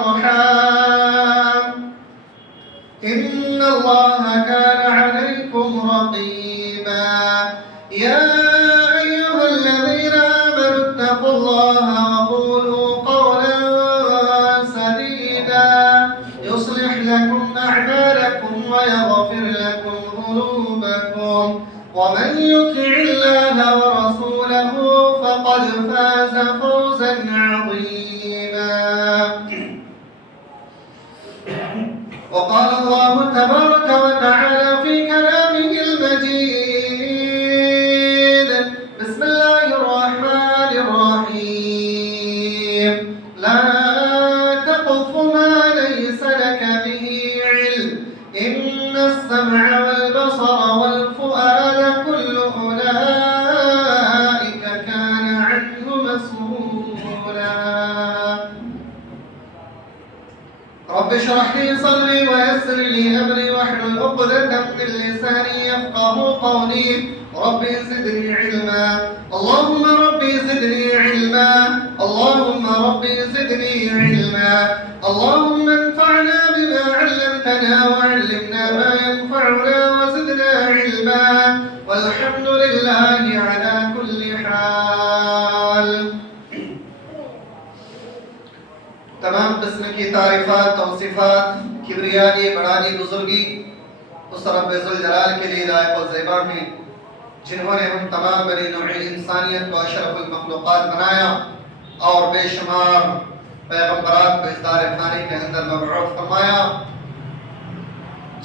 الأرحام إن الله كان عليكم رقيبا يا أيها الذين آمنوا اتقوا الله وقولوا قولا سديدا يصلح لكم أعمالكم ويغفر لكم ذنوبكم ومن يطع الله ورسوله فقد فاز فوزا عظيما. وقال الله تبارك وتعالى في كلامه المجيد بسم الله الرحمن الرحيم لا تقف ما ليس لك به علم إن السمع والبصر والفؤاد كل أولئك كان عنه مسؤولا. رب اشرح لي صدري ويسر لي امري واحلل عقدة من لساني يفقهوا قولي. رب زدني علما اللهم ربي زدني علما اللهم ربي زدني علما اللهم انفعنا بما علمتنا وعلمنا ما ينفعنا وزدنا علما والحمد لله على كل حال. تمام قسم کی تعریفات توصیفات کبریائی بڑانی بزرگی اس رب ذوالجلال کے لیے لائق و زیبا ہیں جنہوں نے ہم تمام بنی نوع انسانیت کو اشرف المخلوقات بنایا اور بے شمار پیغمبرات کو اس دار فانی کے اندر مبعوث فرمایا،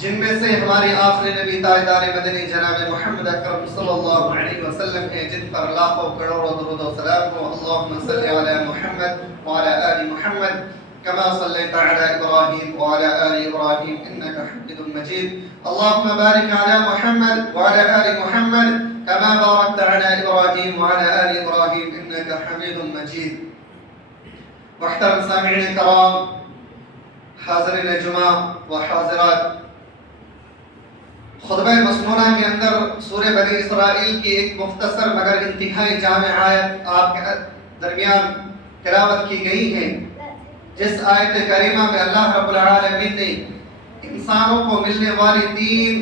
جن میں سے ہماری آخری نبی تاجدار مدنی جناب محمد اکرم صلی اللہ علیہ وسلم ہیں، جن پر لاکھوں کروڑوں درود و سلام ہو. اللہم صلی علی محمد وعلی آل محمد كما صليت على إبراهيم وعلى آل إبراهيم إنك حميد مجيد. اللهم بارك على محمد وعلى آل محمد كما باركت على إبراهيم وعلى آل إبراهيم إنك حميد مجيد. محترم سامعین کرام، حاضرین جمعہ و حاضرات، خطبہ مسنونہ کے اندر سورہ بنی اسرائیل کی ایک مختصر مگر انتہائی جامع آیت آپ کے درمیان تلاوت کی گئی ہے، جس آیت کریمہ میں اللہ رب العالمین نے انسانوں کو ملنے والی تین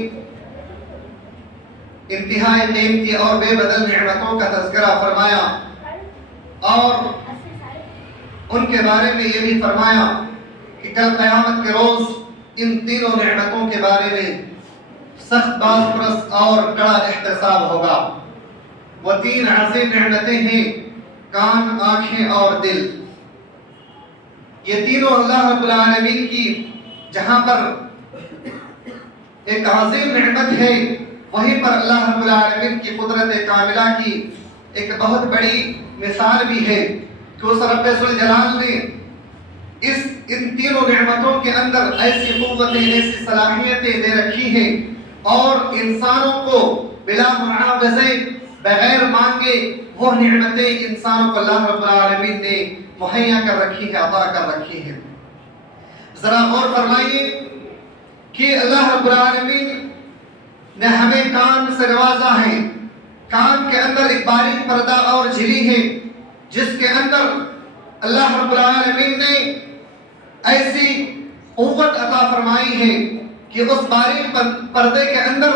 انتہائی قیمتی اور بے بدل نعمتوں کا تذکرہ فرمایا اور ان کے بارے میں یہ بھی فرمایا کہ کل قیامت کے روز ان تینوں نعمتوں کے بارے میں سخت باز پرس اور کڑا احتساب ہوگا. وہ تین عظیم نعمتیں ہیں کان، آنکھیں اور دل. یہ تینوں اللہ رب العالمین کی جہاں پر ایک عظیم نعمت ہے، وہیں پر اللہ رب العالمین کی قدرت کاملہ کی ایک بہت بڑی مثال بھی ہے کہ اس رب ذوالجلال نے ان تینوں نعمتوں کے اندر ایسی قوتیں، ایسی صلاحیتیں دے رکھی ہیں اور انسانوں کو بلا معاوضے بغیر مانگے وہ نعمتیں انسانوں کو اللہ رب العالمین نے مہیا کر رکھی ہے، عطا کر رکھی ہے. ذرا غور فرمائیے کہ اللہ رب العالمین نے ہمیں کان سے نوازا ہے. کان کے اندر ایک باریک پردہ اور جھلی ہے جس کے اندر اللہ رب العالمین نے ایسی قوت عطا فرمائی ہے کہ اس باریک پردے کے اندر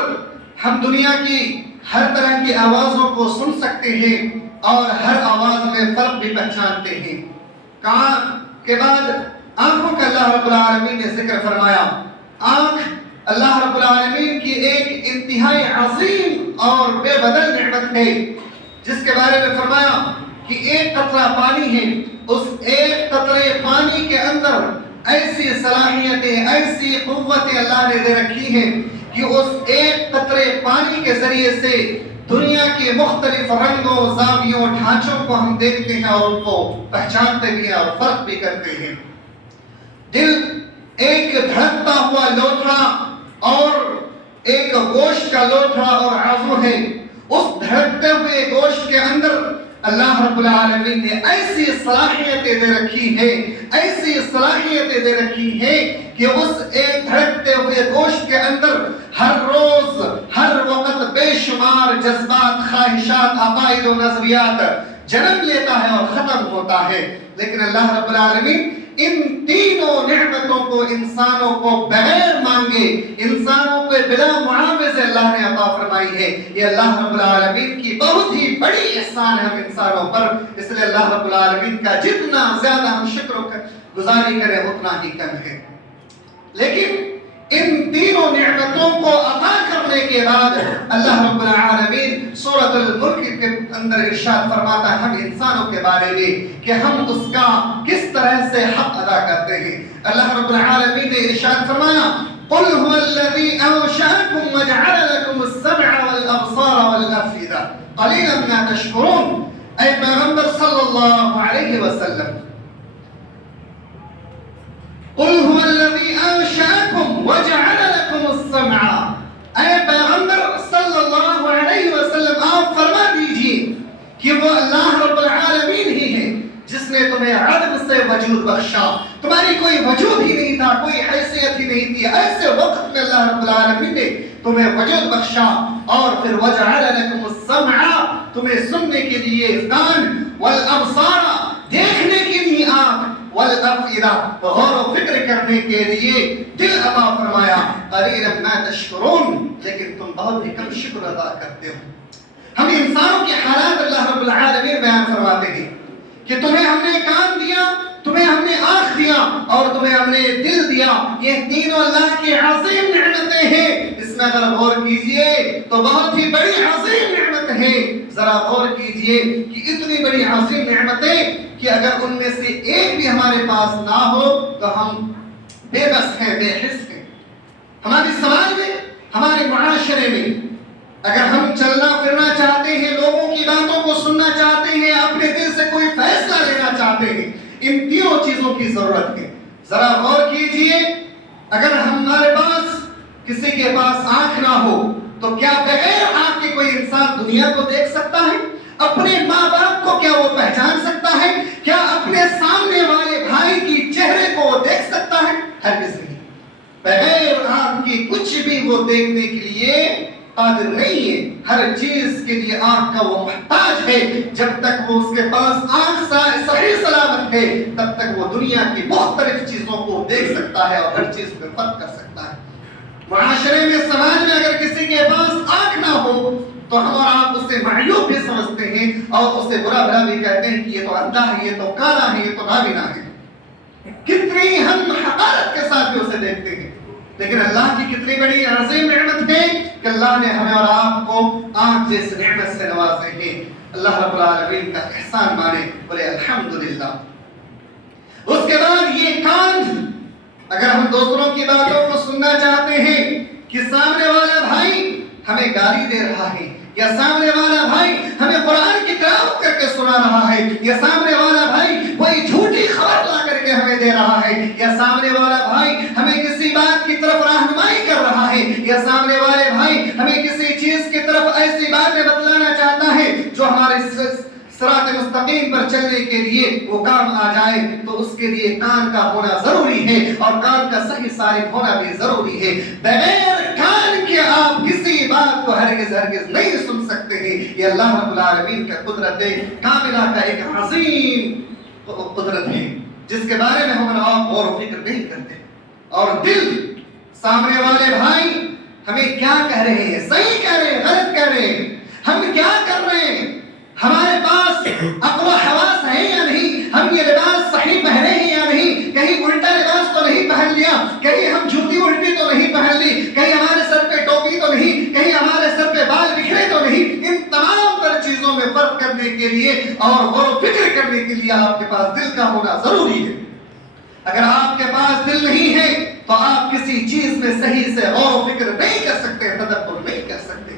ہم دنیا کی ہر طرح کی آوازوں کو سن سکتے ہیں اور ہر آواز میں فرق بھی پہچانتے ہیں. کان کے بعد آنکھوں کا اللہ رب العالمین نے ذکر فرمایا. آنکھ اللہ رب العالمین کی ایک انتہائی عظیم اور بے بدل نعمت ہے، جس کے بارے میں فرمایا کہ ایک قطرہ پانی ہے، اس ایک قطرے پانی کے اندر ایسی صلاحیتیں، ایسی قوتیں اللہ نے دے رکھی ہیں کہ اس ایک قطرے پانی کے ذریعے سے دنیا کے مختلف رنگوں، زاویوں، ڈھانچوں کو ہم دیکھتے ہیں اور ان کو پہچانتے بھی ہیں اور فرق بھی کرتے ہیں. دل ایک دھڑکتا ہوا لوتھڑا اور ایک گوشت کا لوتھڑا اور عضو ہے. اس دھڑکتے ہوئے گوشت کے اندر اللہ رب العالمین نے ایسی صلاحیتیں دے رکھی ہے، ایسی صلاحیتیں دے رکھی ہے کہ اس ایک دھڑکتے ہوئے گوشت کے اندر ہر روز ہر وقت بے شمار جذبات، خواہشات، عقائد و نظریات جنم لیتا ہے اور ختم ہوتا ہے. لیکن اللہ رب العالمین ان تینوں انسانوں کو بغیر مانگے، انسانوں پہ بلا معاوضے اللہ نے عطا فرمائی ہے۔ یہ اللہ رب العالمین کی بہت ہی بڑی احسان ہے ہم انسانوں پر، اس لیے اللہ رب العالمین کا جتنا زیادہ ہم شکر گزاری کریں اتنا ہی کم ہے۔ لیکن ان تینوں نعمتوں کو عطا کرنے کے بعد اللہ رب العالمین سورۃ الملک کے اندر ارشاد فرماتا ہے ہم انسانوں کے بارے میں کہ ہم اس کا کس طرح سے حق ادا کرتے ہیں۔ اللہ رب العالمین نے ارشاد فرمایا قل هو الذي انشأكم وجعل لكم السمع والابصار والافئدة قليلا ما تشكرون۔ اے پیغمبر صلی اللہ علیہ وسلم، قل هو الذي انشأكم وجعل لكم السمع، اے پیغمبر صلی اللہ علیہ وسلم آپ فرما دیجئے کہ وہ اللہ رب العالمین ہی ہے جس نے تمہیں عدم سے وجود بخشا، تمہاری کوئی وجود ہی نہیں تھا، کوئی حیثیت ہی نہیں تھی، ایسے وقت میں اللہ رب العالمین نے تمہیں وجود بخشا، اور پھر وجعل لكم السمع، تمہیں سننے کے لیے کان، والابصار، دیکھنے کے لیے آنکھ، والافئدہ، غور و فکر کرنے کے لیے دل عطا فرمایا۔ قلیلا ما تشکرون، لیکن تم بہت ہی کم شکر ادا کرتے ہو۔ ہم انسانوں کے حالات اللہ رب العالمین بیان فرماتے ہیں کہ تمہیں ہم نے کان دیا، تمہیں ہم نے آنکھ دیا، اور تمہیں ہم نے دل دیا۔ یہ تینوں اللہ کی عظیم نعمتیں ہیں، اس میں اگر غور کیجئے تو بہت ہی بڑی عظیم نعمت ہے۔ ذرا غور کیجئے کہ اتنی بڑی عظیم نعمتیں کہ اگر ان میں سے ایک بھی ہمارے پاس نہ ہو تو ہم بے بس ہیں، بے حس ہیں۔ ہمارے سماج میں، ہمارے معاشرے میں اگر ہم چلنا پھرنا چاہتے ہیں، لوگوں کی باتوں کو سننا چاہتے ہیں، اپنے دل سے کوئی فیصلہ لینا چاہتے ہیں، ان تینوں چیزوں کی ضرورت ہے۔ ذرا غور کیجئے، اگر ہمارے پاس کسی کے پاس آنکھ نہ ہو تو کیا بغیر آنکھ کے کوئی انسان دنیا کو دیکھ سکتا ہے؟ اپنے ماں باپ کو کیا وہ پہچان سکتا ہے؟ کیا اپنے سامنے والے بھائی کی چہرے کو وہ دیکھ سکتا ہے؟ ہرگز نہیں۔ بغیر آنکھ کی کچھ بھی وہ دیکھنے کے لیے قادر نہیں ہے۔ ہر چیز کے لیے آنکھ کا وہ محتاج ہے۔ جب تک وہ اس کے پاس آنکھ صحیح سلامت ہے تب تک وہ دنیا کی مختلف چیزوں کو دیکھ سکتا ہے اور ہر چیز پہ فرق کر سکتا ہے۔ معاشرے میں، سماج میں اگر کسی کے پاس آنکھ نہ ہو تو ہم اور آپ اسے معیوب بھی سمجھتے ہیں اور اسے برا بھلا بھی کہتے ہیں کہ یہ تو اندھا ہے، یہ تو کالا ہے، یہ تو نابینا ہے۔ کتنی ہم حقارت کے ساتھ بھی اسے دیکھتے ہیں، لیکن اللہ کی کتنی بڑی عظیم نعمت ہے کہ اللہ نے ہمیں اور آپ کو آنکھ جیس نعمت سے نوازے ہیں۔ اللہ رب العالمین کا احسان مانے، بولے الحمدللہ۔ اس کے بعد یہ کان، اگر ہم دوسروں کی باتوں کو سننا چاہتے ہیں کہ سامنے والا بھائی ہمیں گالی دے رہا ہے، یا سامنے والا بھائی ہمیں قرآن کی تلاوت کر کے سنا رہا ہے، یا سامنے والا بھائی کوئی جھوٹی خبر لا کر کے ہمیں دے رہا ہے، یا سامنے والا بھائی ہمیں کسی بات کی طرف رہنمائی کر رہا ہے، یا سامنے والے بھائی ہمیں کسی چیز کی طرف ایسی باتیں بتلانا چاہتا ہے جو ہمارے صراط مستقیم پر چلنے کے لیے وہ کام آ جائے، تو اس کے لیے کان کا ہونا ضروری ہے اور کان کا صحیح صارف ہونا بھی ضروری ہے۔ بغیر کان کے آپ کسی بات کو ہرگز نہیں سن سکتے ہیں۔ یہ اللہ رب العالمین کا قدرت کاملہ کا ایک عظیم قدرت ہے جس کے بارے میں ہم آپ غور و فکر نہیں کرتے۔ اور دل، سامنے والے بھائی ہمیں کیا کہہ رہے ہیں، صحیح کہہ رہے ہیں، غلط کہہ رہے ہیں، ہم کیا کر رہے ہیں، ہمارے پاس عقل و حواس ہے یا نہیں، ہم یہ لباس صحیح پہنے ہیں یا نہیں، کہیں الٹا لباس تو نہیں پہن لیا، کہیں ہم جوتی الٹی تو نہیں پہن لی، کہیں ہمارے سر پہ ٹوپی تو نہیں، کہیں ہمارے سر پہ بال بکھرے تو نہیں۔ ان تمام تر چیزوں میں فرق کرنے کے لیے اور غور و فکر کرنے کے لیے آپ کے پاس دل کا ہونا ضروری ہے۔ اگر آپ کے پاس دل نہیں ہے تو آپ کسی چیز میں صحیح سے غور و فکر نہیں کر سکتے، تدبر نہیں کر سکتے۔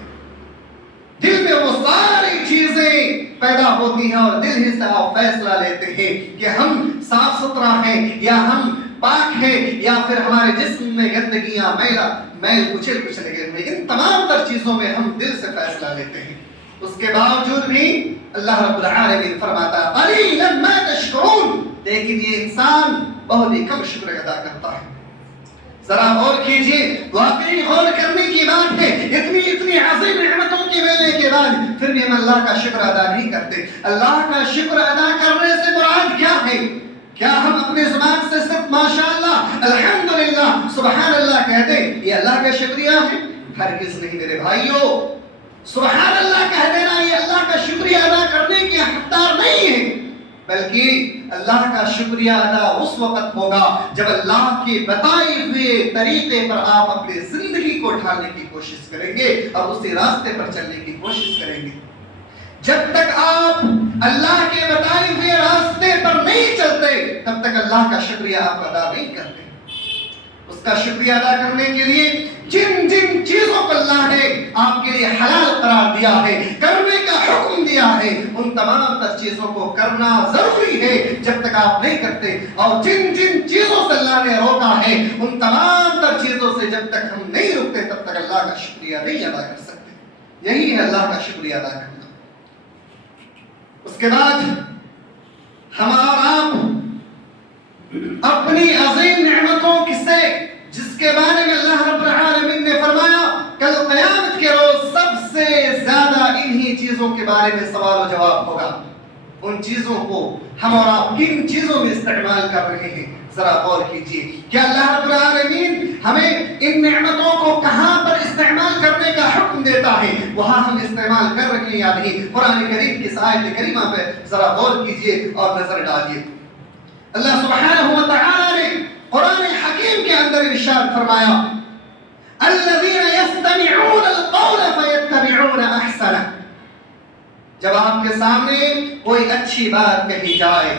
دل میں وہ ساری چیزیں پیدا ہوتی ہیں اور دل ہی سے آپ فیصلہ لیتے ہیں کہ ہم صاف ستھرا ہیں یا ہم پاک ہیں، یا پھر ہمارے جسم میں گندگیاں، میل کچل گئے ہوئے۔ ان تمام تر چیزوں میں ہم دل سے فیصلہ لیتے ہیں۔ اس کے باوجود بھی اللہ رب العالمین فرماتا ہے قلیلا ما تشکرون، لیکن یہ انسان بہت ہی کم شکر ادا کرتا ہے۔ ذرا غور کیجئے، واقعی غور کرنے کی بات ہے۔ اتنی عظیم نعمتوں کی ملنے کے بعد پھر بھی ہم اللہ کا شکر ادا نہیں کرتے۔ اللہ کا شکر ادا کرنے سے مراد کیا ہے؟ کیا ہم اپنے زبان سے صرف ماشاءاللہ الحمدللہ یہ اللہ کا شکریہ ہے؟ ہرگز نہیں میرے بھائیوں. سبحان اللہ کہہ دینا یہ اللہ کا شکریہ ادا کرنے کی حقدار نہیں ہے، بلکہ اللہ کا شکریہ ادا اس وقت ہوگا جب اللہ کے بتائے ہوئے طریقے پر آپ اپنی زندگی کو ڈھالنے کی کوشش کریں گے اور اسی راستے پر چلنے کی کوشش کریں گے. جب تک آپ اللہ کے بتائے ہوئے راستے پر نہیں چلتے تب تک اللہ کا شکریہ آپ ادا نہیں کرتے. اس کا شکریہ ادا کرنے کے لیے جن جن چیزوں کو اللہ نے آپ کے لیے حلال قرار دیا ہے، کرنے کا حکم دیا ہے، ان تمام تر چیزوں کو کرنا ضروری ہے جب تک آپ نہیں کرتے. اور جن جن چیزوں سے اللہ نے روکا ہے ان تمام تر چیزوں سے جب تک ہم نہیں رکتے تب تک اللہ کا شکریہ نہیں ادا کر سکتے. یہی ہے اللہ کا شکریہ ادا کرنا. اس کے بعد ہم اور آپ اپنی عظیم نعمتوں سے جس کے بارے میں اللہ رب العالمین نے فرمایا کل قیامت کے روز سب سے زیادہ انہی چیزوں کے بارے میں سوال و جواب ہوگا. ان چیزوں کو ہم اور آپ کن چیزوں میں استعمال کر رہے ہیں ذرا غور کیجیے. کیا اللہ رب العالمین ہمیں ان نعمتوں کو کہاں پر استعمال کرنے کا حکم دیتا ہے وہاں ہم استعمال کر رہے ہیں یا نہیں؟ قرآن کریم کی آیت کریمہ پہ ذرا غور کیجیے اور نظر ڈالیے. اللہ سبحانہ و تعالی نے قرآن حکیم کے اندر ارشاد فرمایا الذین یستمعون القول فیتبعون احسنہ. جب آپ کے سامنے کوئی اچھی بات کہی جائے،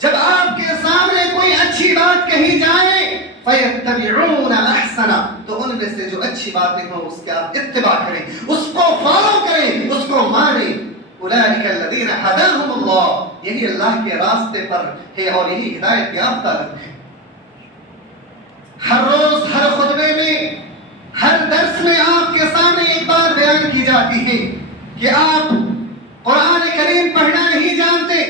جب آپ کے سامنے کوئی اچھی بات کہی جائے فیتبعون احسنہ، تو ان میں سے جو اچھی باتیں ہوں اس کے آپ اتباع کریں، اس کو فالو کریں، اس کو مانیں. اولئک الذین ھداھم اللہ، یہی اللہ کے راستے پر ہے اور یہی ہدایت یافتہ لوگ ہیں. ہر روز ہر خطبے میں ہر درس میں آپ کے سامنے ایک بات بیان کی جاتی ہے کہ آپ قرآن کریم پڑھنا نہیں جانتے،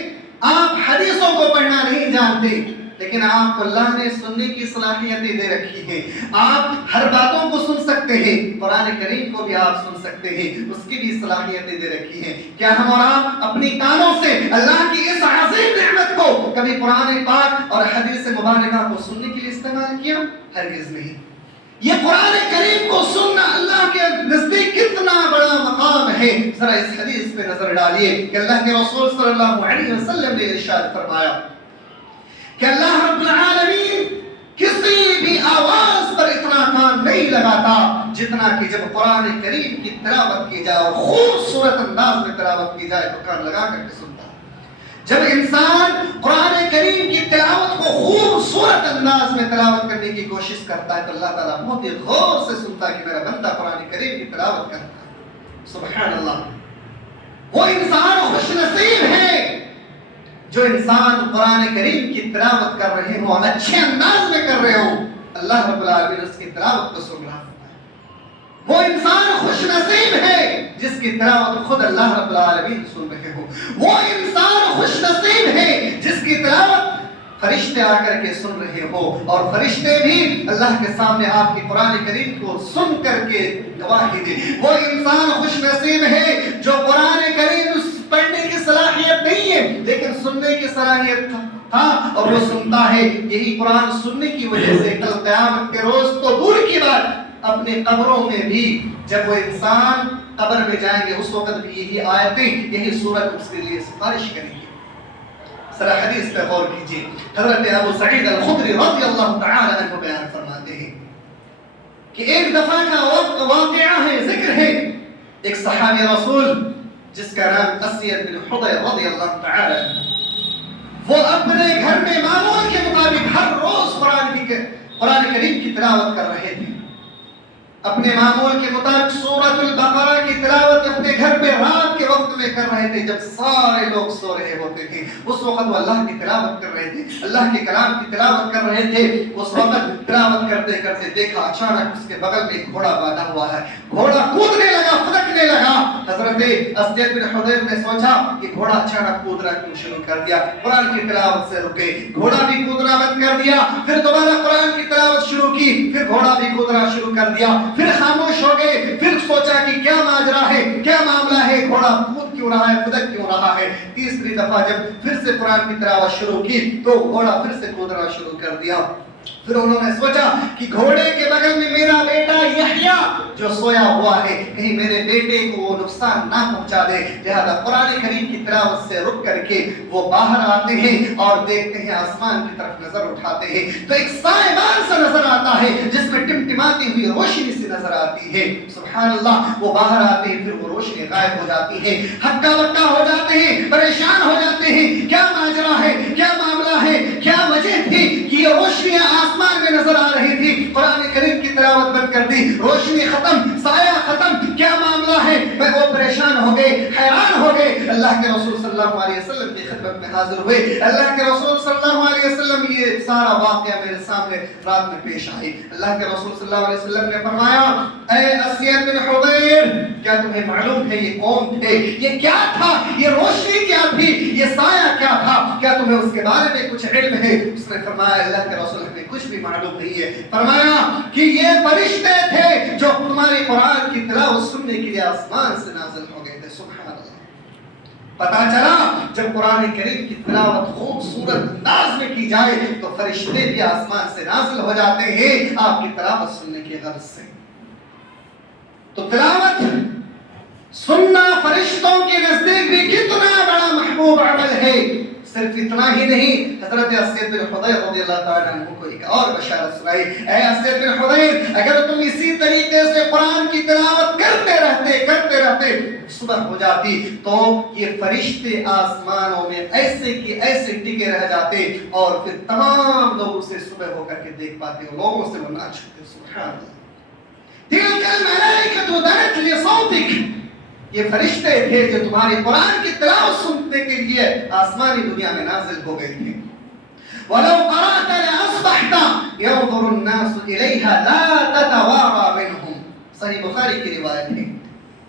آپ حدیثوں کو پڑھنا نہیں جانتے، لیکن آپ کو اللہ نے سننے کی صلاحیتیں دے رکھی ہیں. آپ ہر باتوں کو سن سکتے ہیں، قرآن کریم کو بھی آپ سن سکتے ہیں، اس کی بھی صلاحیتیں دے رکھی ہیں. کیا ہم اور آپ اپنی کانوں سے اللہ کی اس عظیم نعمت کو کبھی قرآن پاک اور حدیث مبارکہ کو سننے کے لیے استعمال کیا؟ ہرگز نہیں. یہ قرآن کریم کو سننا اللہ کے نزدیک کتنا بڑا مقام ہے. ذرا اس حدیث پہ نظر ڈالیے کہ اللہ کے رسول صلی اللہ علیہ وسلم نے ارشاد فرمایا کہ اللہ رب العالمین کسی بھی آواز پر اتنا کان نہیں لگاتا جتنا کہ جب قرآن کریم کی تلاوت کی جائے اور خوبصورت انداز میں تلاوت کی جائے تو کان لگا کر کے سنتا. جب انسان قرآن کریم کی تلاوت کو خوبصورت انداز میں تلاوت کرنے کی کوشش کرتا ہے تو اللہ تعالیٰ بہت ہی غور سے سنتا ہے کہ میرا بندہ قرآن کریم کی تلاوت کرتا ہے. سبحان اللہ. وہ انسان خوش نصیب ہے جو انسان قرآن کریم کی تلاوت کر رہے ہوں اور اچھے انداز میں کر رہے ہوں، اللہ رب العالمین اس کی تلاوت کو سن رہا ہے. وہ انسان خوش نصیب ہے جس کی تلاوت خود اللہ رب العالمین سن رہے ہوں. وہ انسان خوش نصیب ہے جس کی تلاوت فرشتے آ کر کے سن رہے ہو اور فرشتے بھی اللہ کے سامنے آپ کی قرآن کریم کو سن کر کے گواہی دے. وہ انسان خوش نصیب ہے جو قرآن کریم پڑھنے کی صلاحیت نہیں ہے لیکن سننے کی صلاحیت تھا اور وہ سنتا ہے. یہی قرآن سننے کی وجہ سے کل قیامت کے روز تو دور کی بات اپنے قبروں میں بھی جب وہ انسان قبر میں جائیں گے اس وقت بھی یہی آیتیں یہی سورت اس کے لیے سفارش کریں گے. ذرا حدیث پہ غور کیجیے. حضرت ابو سعید الخدری رضی اللہ تعالی عنہ بیان فرماتے ہیں کہ ایک دفعہ کا واقعہ ہے، ذکر ہے. ایک صحابی رسول جس کا نام اسید بن حضیر رضی اللہ تعالی عنہ، وہ اپنے گھر میں معمول کے مطابق ہر روز قرآن کریم کی تلاوت کر رہے تھے. اپنے معمول کے مطابق سورۃ البقرہ کی تلاوت اپنے گھر میں رات کے وقت میں کر رہے تھے جب سارے لوگ سو رہے ہوتے تھے. اس وقت وہ اللہ کی تلاوت کر رہے تھے، اللہ کے کلام کی تلاوت کر رہے تھے. اس وقت تلاوت کرتے کرتے دیکھا اچانک اس کے بغل میں ایک گھوڑا باندھا ہوا ہے. گھوڑا کودنے لگا، پھدکنے لگا. حضرت اسید بن حضیر نے سوچا کہ گھوڑا اچانک کودنا کیوں شروع کر دیا. قرآن کی تلاوت سے رکے، گھوڑا بھی کودنا بند کر دیا. پھر دوبارہ قرآن کی تلاوت شروع کی، پھر گھوڑا بھی کودنا شروع کر دیا. پھر خاموش ہو گئے. پھر سوچا کہ کیا ماجرا ہے، کیا معاملہ ہے، گھوڑا کود کیوں رہا ہے، پھدک کیوں رہا ہے. تیسری دفعہ جب پھر سے قرآن کی تلاوت شروع کی تو گھوڑا پھر سے کودنا شروع کر دیا. پھر انہوں نے سوچا کہ گھوڑے کے بغل میں میرا بیٹا یحییٰ جو سویا ہوا ہے، کہیں میرے بیٹے کو وہ نقصان نہ پہنچا دے، لہذا قرآن کریم کی تلاوت سے رک کر کے وہ باہر آتے ہیں اور دیکھتے ہیں، آسمان کی طرف نظر اٹھاتے ہیں تو ایک سائبان سا نظر آتا ہے جس میں ٹمٹماتی ہوئی روشنی سی نظر آتی ہے۔ سبحان اللہ، وہ باہر آتے ہیں، پھر وہ روشنی غائب ہو جاتی ہے، ہکا بکا ہو جاتے ہیں، پریشان ہو جاتے ہیں، کیا ماجرا ہے، کیا معاملہ ہے، کیا وجہ تھی کہ یہ روشنیاں آسمان میں نظر آ رہی تھی؟ قرآن کریم کی تلاوت بند کر دی، روشنی ختم، سایہ ختم، کیا معاملہ ہے؟ میں وہ پریشان ہو گئے، حیران ہو گئے، اللہ کے رسول صلی اللہ علیہ وسلم کی خدمت میں حاضر ہوئے۔ اللہ کے رسول صلی اللہ علیہ وسلم یہ سارا واقعہ میرے سامنے رات میں پیش آئی۔ اللہ کے رسول صلی اللہ علیہ وسلم نے فرمایا، اے اسید بن حضیر، کیا تمہیں معلوم ہے یہ کون تھے؟ یہ کیا تھا؟ یہ روشنی کیا تھی؟ یہ سایہ کیا تھا؟ کیا تمہیں اس کے بارے میں کچھ علم ہے؟ اس نے فرمایا، اللہ کے رسول ہمیں کچھ بھی معلوم نہیں ہے۔ فرمایا کہ یہ فرشتے تھے جو تمہاری قرآن کی تلاوت سننے کے لیے آسمان سے نازل ہو گئے تھے۔ سبحان اللہ۔ پتا چلا جب قرآن کریم کی تلاوت خوبصورت انداز میں کی جائے تو فرشتے بھی آسمان سے نازل ہو جاتے ہیں آپ کی تلاوت سننے کی غرض سے۔ تو تلاوت سننا فرشتوں کے نزدیک بھی کتنا بڑا محبوب عمل ہے۔ صرف اتنا ہی نہیں، حضرت اسید بن حضیر رضی اللہ تعالیٰ عنہ کو ایک اور بشارت سنائی، اے اسید بن حضیر، اگر تم اسی طریقے سے قرآن کی تلاوت کرتے رہتے صبح ہو جاتی تو یہ فرشتے آسمانوں میں ایسے کہ ایسے ٹکے رہ جاتے اور پھر تمام لوگوں سے صبح ہو کر کے دیکھ پاتے، لوگوں سے وہ نہ چھوتے۔ سبحان اللہ۔ تلک الملائکۃ دعت لصوتک، یہ فرشتے تھے جو تمہاری قرآن کی تلاوت سننے کے لیے آسمانی دنیا میں نازل ہو گئے تھے۔ وَلَوْ قَرَأْتَ لَأَصْبَحْتَ يَنظُرُ النَّاسُ إِلَيْهَا لَا تَتَوَارَى مِنْهُمْ۔ صحیح بخاری کی روایت ہے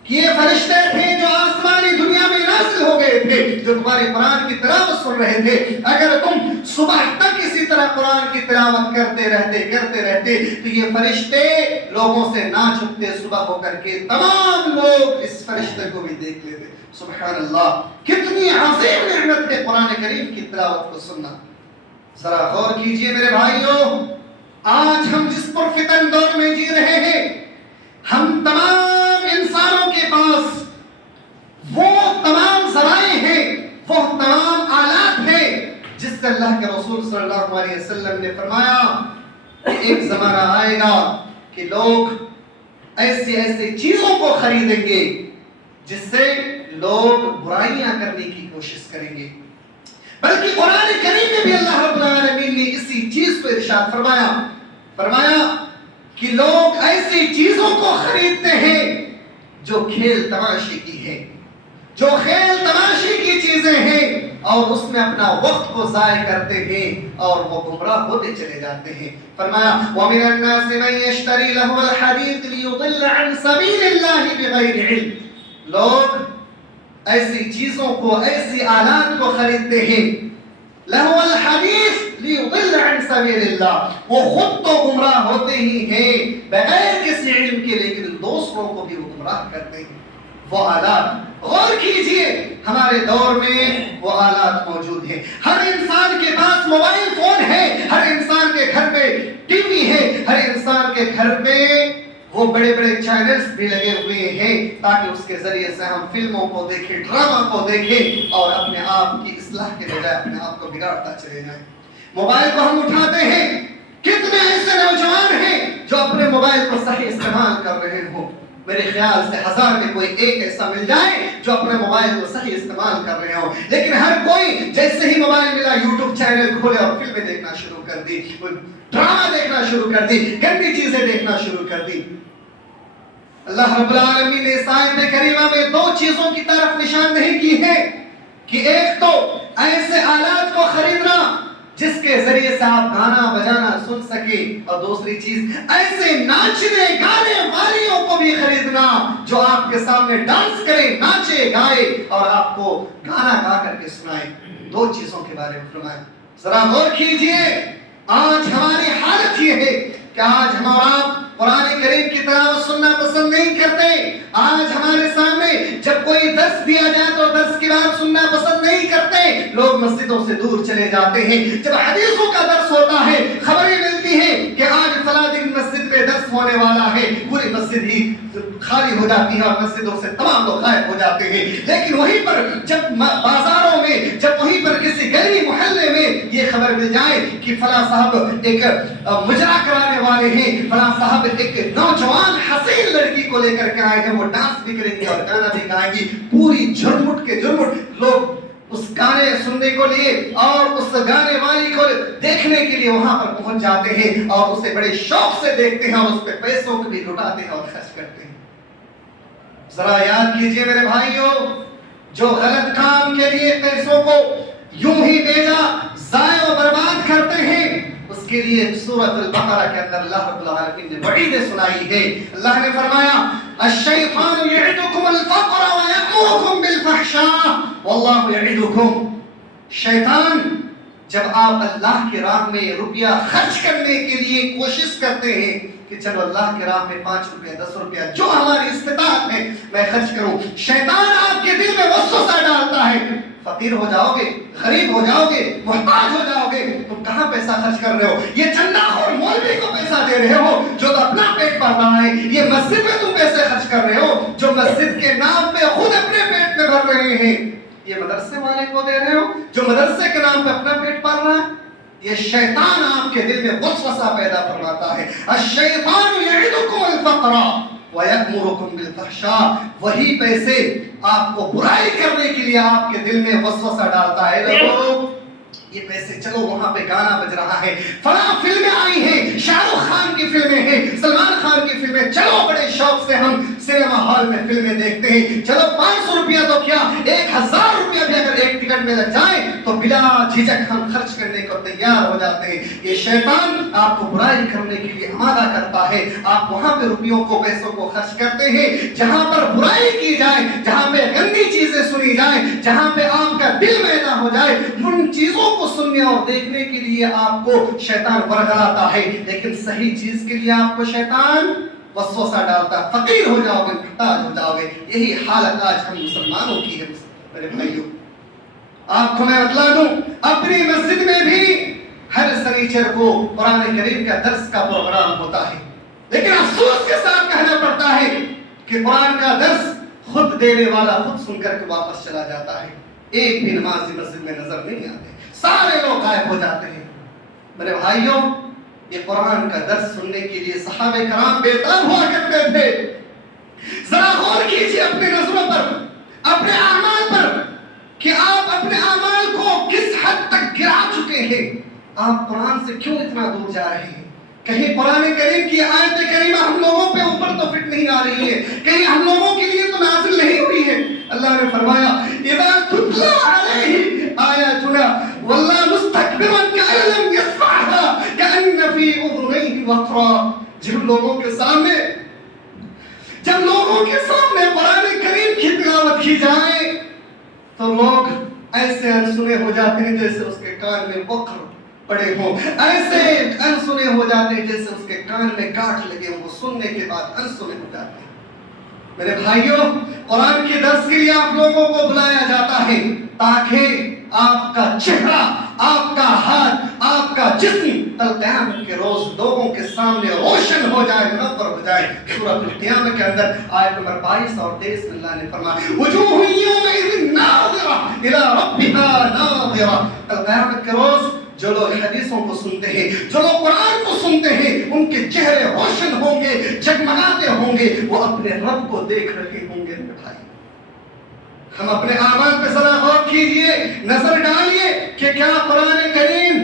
کہ یہ فرشتے تھے جو آسمانی دنیا میں نازل ہو گئے تھے، جو تمہاری قرآن کی تلاوت سن رہے تھے۔ اگر تم صبح تک اسی طرح قرآن کی تلاوت کرتے رہتے تو یہ فرشتے لوگوں سے نہ چھپتے، صبح ہو کر کے تمام لوگ اس فرشتے کو بھی دیکھ لیتے۔ سبحان اللہ، کتنی عظیم نعمت ہے قرآن کریم کی تلاوت کو سننا۔ ذرا غور کیجئے میرے بھائیوں، آج ہم جس پرفتن دور میں جی رہے ہیں، ہم تمام انسانوں کے پاس وہ تمام ذرائع ہیں، وہ تمام آلات ہیں جس سے اللہ کے رسول صلی اللہ علیہ وسلم نے فرمایا کہ ایک زمانہ آئے گا کہ لوگ ایسی چیزوں کو خریدیں گے جس سے لوگ برائیاں کرنے کی کوشش کریں گے۔ بلکہ قرآن کریم میں بھی اللہ رب العالمین نے اسی چیز کو ارشاد فرمایا کہ لوگ ایسی چیزوں کو خریدتے ہیں جو کھیل تماشے کی ہے، جو کھیل تماشے کی چیزیں ہیں، اور اس میں اپنا وقت کو ضائع کرتے ہیں اور وہ گمراہ ہوتے چلے جاتے ہیں۔ فرمایا وَمِنَ النَّاسِ مَن يَشْتَرِي لَهْوَ الْحَدِيثِ لِيُضِلَّ عَن سَبِيلِ اللَّهِ بِغَيْرِ عِلْمٍ، لوگ ایسی چیزوں کو، ایسی آلات کو خریدتے ہیں، لَهْوَ الْحَدِيثِ لِيُضِلَّ عَن سَبِيلِ اللَّهِ، وہ خود تو گمراہ ہوتے ہی ہیں بغیر کسی علم کے، لیکن دوسروں کو بھی وہ گمراہ کرتے ہیں۔ وہ آلات غور کیجئے، ہمارے دور میں وہ آلات موجود ہیں، ہر انسان کے پاس موبائل فون ہے، ہر انسان کے گھر پہ ٹی وی ہے، ہر انسان کے گھر پہ وہ بڑے بڑے چینلز بھی لگے ہوئے ہیں تاکہ اس کے ذریعے سے ہم فلموں کو دیکھیں، ڈرامہ کو دیکھیں اور اپنے آپ کی اصلاح کے بجائے اپنے آپ کو بگاڑتا چلے جائیں۔ موبائل کو ہم اٹھاتے ہیں، کتنے ایسے نوجوان ہیں جو اپنے موبائل کو صحیح استعمال کر رہے ہوں؟ میرے خیال سے 1000 میں کوئی ایک ایسا مل جائے جو اپنے موبائل کو صحیح استعمال کر رہے ہوں، لیکن ہر کوئی جیسے ہی موبائل ملا یوٹیوب چینل کھولے اور فلمیں دیکھنا شروع کر دی، ڈرامہ دیکھنا شروع کر دی، گندی چیزیں دیکھنا شروع کر دی۔ اللہ رب العالمین نے اس آیت کریمہ میں 2 چیزوں کی طرف نشاندہی کی ہے کہ ایک تو ایسے آلات کو خریدنا جس کے ذریعے سے آپ گانا بجانا سن سکیں، اور دوسری چیز ایسے ناچنے گانے والیوں کو بھی خریدنا جو آپ کے سامنے ڈانس کرے، ناچے گائے اور آپ کو گانا گا کر کے سنائے۔ 2 چیزوں کے بارے میں فرمایا۔ ذرا غور کیجئے، آج ہماری حالت یہ ہے کہ آج ہم اور آپ قرآن کریم کی تلاوت سننا پسند نہیں کرتے۔ آج ہمارے سامنے جب کوئی درس دیا جائے تو درس کی بات سننا پسند نہیں کرتے، لوگ مسجدوں سے دور چلے جاتے ہیں۔ جب حدیثوں کا درس ہوتا ہے، خبریں ملتی ہونے والا ہے پوری مسجد ہی خالی ہو جاتی ہے اور مسجدوں سے تمام لوگ غائب ہو جاتے ہیں. لیکن وہیں پر جب بازاروں میں, جب وہیں پر کسی گلی محلے میں یہ خبر مل جائے کہ فلاں صاحب ایک مجرا کرانے والے ہیں, فلاں صاحب ایک نوجوان حسین لڑکی کو لے کر کے آئے ہیں, وہ ڈانس بھی کریں گے اور گانا بھی گائیں گی, پوری جھرمٹ کے جھرمٹ لوگ اس گانے سننے کو لیے اور اس گانے والی کو دیکھنے کے لیے وہاں پر پہنچ جاتے ہیں اور اسے بڑے شوق سے دیکھتے ہیں اور اس پہ پیسوں کو بھی لٹاتے ہیں اور خرچ کرتے ہیں. ذرا یاد کیجئے میرے بھائیوں, جو غلط کام کے لیے پیسوں کو یوں ہی بیجا ضائع و برباد کرتے ہیں, اس کے لیے سورۃ البقرہ کے اندر اللہ رب العالمین نے وعیدیں سنائی ہے. اللہ نے فرمایا الشیطان یعدکم الفقر ویأمرکم بالفحشاء واللہ یعدکم. شیطان جب آپ اللہ کی راہ میں روپیہ خرچ کرنے کے لیے کوشش کرتے ہیں کہ چلو اللہ کی راہ میں 5 روپیہ 10 روپیہ جو ہماری استطاعت ہے میں خرچ کروں, شیطان آپ کے دل میں وسوسہ ڈالتا ہے, فقیر ہو جاؤ گے, غریب ہو جاؤ گے, محتاج ہو جاؤ گے, تم کہاں پیسہ خرچ کر رہے ہو, یہ چندہ خور مولوی کو پیسہ دے رہے ہو جو تو اپنا پیٹ بھر رہا ہے, یہ مسجد میں تم پیسے خرچ کر رہے ہو جو مسجد کے نام پہ خود اپنے پیٹ میں بھر رہے ہیں, یہ مدرسے والے کو دے رہے ہو جو مدرسے کے نام پہ اپنا پیٹ بھر رہا ہے. یہ شیطان آپ کے دل میں وسوسہ پیدا فرماتا ہے. الشیطان یعدکم الفقر وَيَأْمُرُكُمْ بِالْفَحْشَاءِ, وہی پیسے آپ کو برائی کرنے کے لیے آپ کے دل میں وسوسہ ڈالتا ہے. لوگوں یہ پیسے چلو وہاں پہ گانا بج رہا ہے, فلاں فلمیں آئی ہیں, شاہ رخ خان کی فلمیں ہیں, سلمان خان کی فلمیں, چلو بڑے شوق سے ہم سینما ہال میں فلمیں دیکھتے ہیں, چلو 500 روپیہ تو کیا 1000 روپیہ بھی اگر ایک ٹکٹ میں لگ جائے تو بلا جھجک ہم خرچ کرنے کو تیار ہو جاتے ہیں. یہ شیطان آپ کو برائی کرنے کے لیے آمادہ کرتا ہے. آپ وہاں پہ روپیوں کو پیسوں کو خرچ کرتے ہیں جہاں پر برائی کی جائے, جہاں پہ گندی چیزیں سنی جائیں, جہاں پہ آپ کا دل میلا ہو جائے, ان چیزوں کو سننے اور دیکھنے کے لیے آپ کو شیطان ورگلاتا ہے. لیکن صحیح چیز کے لیے آپ کو شیطان وسوسہ ڈالتا, فقیر ہو جاؤ گے, محتاج ہو جاؤ گے. یہی حالت آج ہم مسلمانوں کی ہے. میرے بھائیوں آپ کو میں بتلا دوں, اپنی مسجد میں بھی ہر سنیچر کو قرآن کریم کا درس کا پروگرام ہوتا ہے, لیکن افسوس کے ساتھ کہنا پڑتا ہے کہ قرآن کا درس خود دینے والا خود سن کر کے واپس چلا جاتا ہے. ایک بھی نمازی مسجد میں نظر نہیں آتے, سارے لوگ غائب ہو جاتے ہیں. میرے بھائیوں یہ قرآن کا درس سننے کے لیے صحابہ کرام بیتاب ہوا کرتے تھے. ذرا غور کیجئے اپنی نظروں پر, اپنے اعمال پر, کہ آپ اپنے اعمال کو کس حد تک گرا چکے ہیں. آپ قرآن سے کیوں اتنا دور جا رہے ہیں؟ کہیں قرآن کریم کی آیت کریمہ ہم لوگوں پہ اوپر تو فٹ نہیں آ رہی ہے, کہیں ہم لوگوں کے لیے تو نازل نہیں ہوئی ہے. اللہ نے فرمایا اذا تتلى علیہ آیاتنا واللہ مستکبرا کأن لم يسمعها كأن في اذنیہ وقرا. جب لوگوں کے سامنے قرآن کریم کی تلاوت کی جائے تو لوگ ایسے انسنے ہو جاتے ہیں جیسے اس کے کان میں وقر پڑے ہوں, ایسے انسنے ہو جاتے ہیں جیسے اس کے کان میں گاٹھ لگے ہوں, وہ سننے کے بعد انسنے ہو جاتے ہیں. میرے بھائیوں قرآن کے درس کے لیے آپ لوگوں کو بلایا جاتا ہے تاکہ آپ کا چہرہ, آپ کا ہاتھ, آپ کا جسم کل قیامت کے روز لوگوں کے سامنے روشن ہو جائے, منور ہو جائے. سورۃ القیامہ کے اندر آیت نمبر 22 اور 23 اللہ نے فرمایا وجوہ یومئذ ناظرہ الی ربها ناظرہ. کل قیامت کے روز جو لوگ حدیثوں کو سنتے ہیں, جو لوگ قرآن کو سنتے ہیں, ان کے چہرے روشن ہوں گے, جگمگاتے ہوں گے, وہ اپنے رب کو دیکھ رہے ہوں گے. بھائی ہم اپنے اعمال پہ ذرا غور کیجئے, نظر ڈالیے کہ کیا قرآن کریم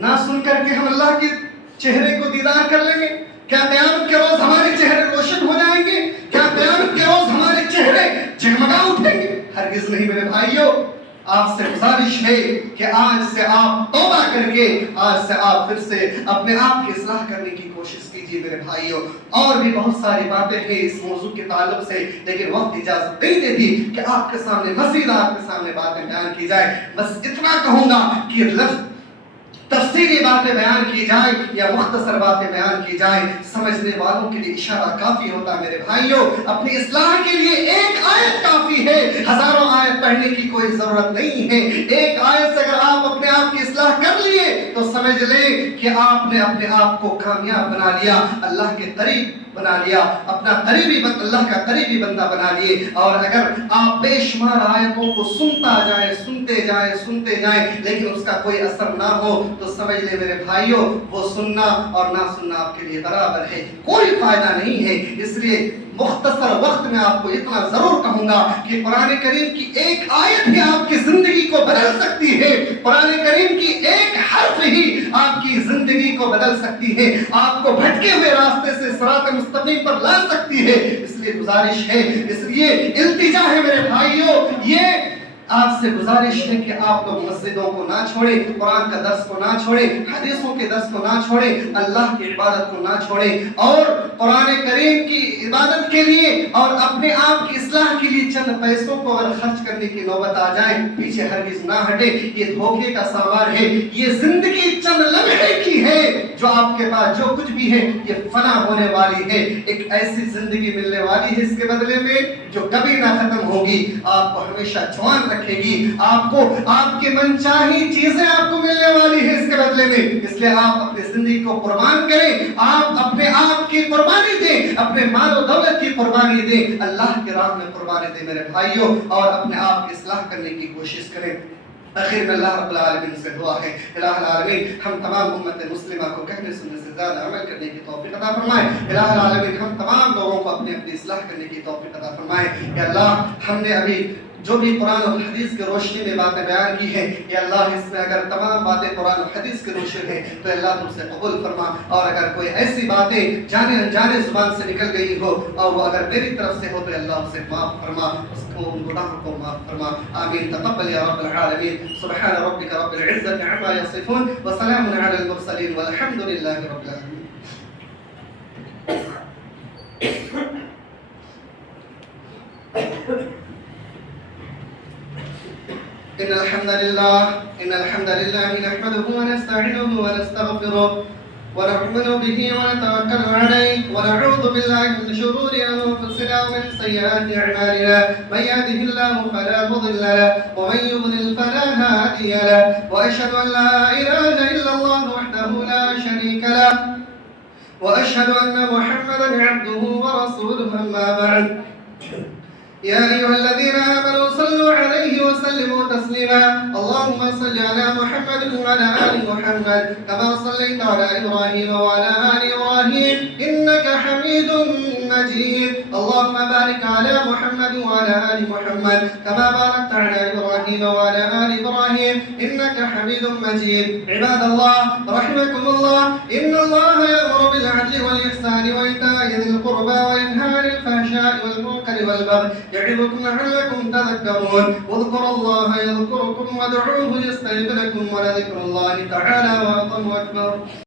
نہ سن کر کے ہم اللہ کے چہرے کو دیدار کر لیں گے؟ کیا قیامت کے روز ہمارے چہرے روشن ہو جائیں گے؟ کیا قیامت کے روز ہمارے چہرے جگمگا اٹھیں گے؟ ہرگز نہیں. میرے بھائیوں آپ سے گزارش ہے کہ آج سے آپ توبہ کر کے آج سے آپ پھر سے اپنے آپ کی اصلاح کرنے کی کوشش کیجیے. میرے بھائیوں اور بھی بہت ساری باتیں ہیں اس موضوع کے تعلق سے, لیکن وقت اجازت نہیں دیتی کہ آپ کے سامنے مزید آپ کے سامنے باتیں بیان کی جائے. بس اتنا کہوں گا کہ لفظ تفصیلی باتیں بیان کی جائے یا مختصر باتیں بیان کی جائے، سمجھنے والوں کے لیے اشارہ کافی ہوتا ہے میرے بھائیوں۔ اپنی اصلاح کے لیے ایک آیت کافی ہے، ہزاروں آیت پڑھنے کی کوئی ضرورت نہیں ہے۔ ایک آیت سے اگر آپ اپنے آپ کی اصلاح کر لیے تو سمجھ لیں کہ آپ نے اپنے آپ کو کامیاب بنا لیا، اللہ کے قریب بنا لیا، اپنا اللہ کا قریبی بندہ بنا لیے۔ اور اگر آپ بے شمار آیتوں کو سنتے جائیں لیکن اس کا کوئی اثر نہ ہو تو سمجھ لیں میرے بھائیوں وہ سننا اور نہ سننا آپ کے لیے برابر ہے، کوئی فائدہ نہیں ہے۔ اس لیے مختصر وقت میں آپ کو اتنا ضرور کہوں گا کہ قرآن کریم کی ایک آیت بھی آپ کی زندگی کو بدل سکتی ہے، قرآن کریم کی ایک حرف ہی آپ کی زندگی کو بدل سکتی ہے، آپ کو بھٹکے ہوئے راستے سے صراط مستقیم پر لا سکتی ہے۔ اس لیے گزارش ہے، اس لیے التجا ہے میرے بھائیوں، یہ آپ سے گزارش ہے کہ آپ لوگ مسجدوں کو نہ چھوڑیں، قرآن کا درس کو نہ چھوڑیں، حدیثوں کے درس کو نہ چھوڑیں، اللہ کی عبادت کو نہ چھوڑیں، اور قرآن کریم کی عبادت کے لیے اور اپنے آپ کی اصلاح کے لیے چند پیسوں کو اگر خرچ کرنے کی نوبت آ جائے پیچھے ہرگز نہ ہٹے۔ یہ دھوکے کا سامان ہے، یہ زندگی چند لمحے کی ہے، جو آپ کے پاس جو کچھ بھی ہے یہ فنا ہونے والی ہے، ایک ایسی زندگی ملنے والی ہے اس کے بدلے میں جو کبھی نہ ختم ہوگی، آپ کو ہمیشہ جوان رکھے گی، آپ کو آپ کے من چاہی چیزیں آپ کو ملنے والی ہے اس کے بدلے میں۔ اس لیے آپ اپنی زندگی کو قربان کریں، آپ اپنے آپ کی قربانی دیں، اپنے مال و دولت کی قربانی دیں، اللہ کی راہ میں قربانی دیں میرے بھائیوں، اور اپنے آپ کی اصلاح کرنے کی کوشش کریں۔ آخر میں اللہ رب العالمین سے دعا ہے، الہ العالمین ہم تمام امت مسلمہ کو کہنے سننے سے زیادہ عمل کرنے کی توفیق عطا فرمائے۔ الہ العالمین ہم تمام لوگوں کو اپنی اصلاح کرنے کی توفیق عطا فرمائے۔ یا اللہ ہم نے ابھی جو بھی قرآن اور حدیث کی روشنی میں باتیں بیان کی ہیں، یا اللہ اس میں اگر تمام باتیں قرآن اور حدیث کی روشنی ہیں تو اللہ تم سے قبول فرما، اور اگر کوئی ایسی باتیں جانے انجانے زبان سے نکل گئی ہو اور وہ اگر میری طرف سے ہو تو اللہ اسے معاف فرما، اس کو ان گناہوں کو معاف فرما، آمین۔ تقبل یا رب العالمین۔ سبحان ربک رب العزة عما یصفون وسلام علی المرسلین والحمد للہ رب العالمین۔ إن الحمد لله نحمده ونستعينه ونستغفره ونؤمن به ونتوكل عليه ونعوذ بالله من شرور أنفسنا ومن سيئات أعمالنا، من يهده الله فلا مضل له ومن يضلل فلا هادي له، وأشهد أن لا إله إلا الله وحده لا شريك له، وأشهد أن محمدا عبده ورسوله، أما بعد، يا أيها الذين آمنوا صلوا عليه وسلموا تسليما، اللهم صل على محمد وعلى آل محمد كما صليت على إبراهيم وعلى آل إبراهيم إنك حميد مجيد، اللهم بارك على محمد وعلى آل محمد كما باركت على إبراهيم وعلى آل إبراهيم إنك حميد مجيد۔ عباد الله رحمكم الله، إن الله يأمر بالعدل والإحسان وإيتاء ذي القربى وينهى عن الفحشاء والمنكر والبغي يعظكم لعلكم تذكرون، واذكروا الله يذكركم وادعوه يستجب لكم، ولذكر الله تعالى أعظم وأكبر۔